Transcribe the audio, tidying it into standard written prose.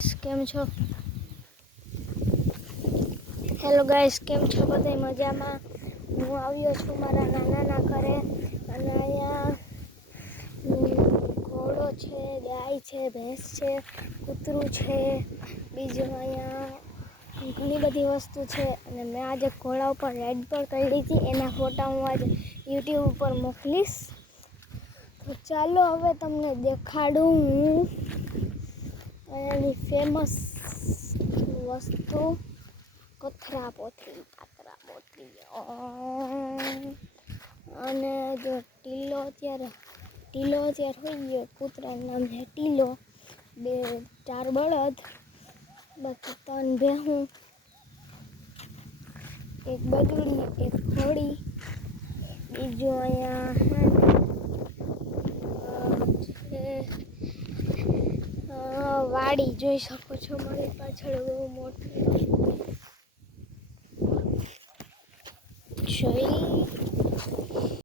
કેમ છો? Hello guys, કેમ છો? બધા મજામાં? હું આવ્યો છું મારા નાનાના ઘરે અને અહીંયા ઘોડો છે, ગાય છે, ભેંસ છે, કૂતરું છે, બીજું અહીંયા ઘણી બધી વસ્તુ છે અને મેં આજે ઘોડા ઉપર રાઈડ પર કરી હતી. એના ફોટા હું આજે યુટ્યુબ ઉપર મોકલીશ. તો ચાલો હવે તમને દેખાડું હું અહીંયાની ફેમસ વસ્તુ કથરા પોથરી પાત્રા પોથરી અને જો ટીલો અત્યારે હોઈ ગયો. કૂતરાનું નામ છે ટીલો. 4 બળદ, બાકી 3 ભેહું, 1 બદડી, 1 ઘોડી. બીજું અહીંયા વાડી જોઈ શકો છો મારી પાછળ બહુ મોટી. જોઈ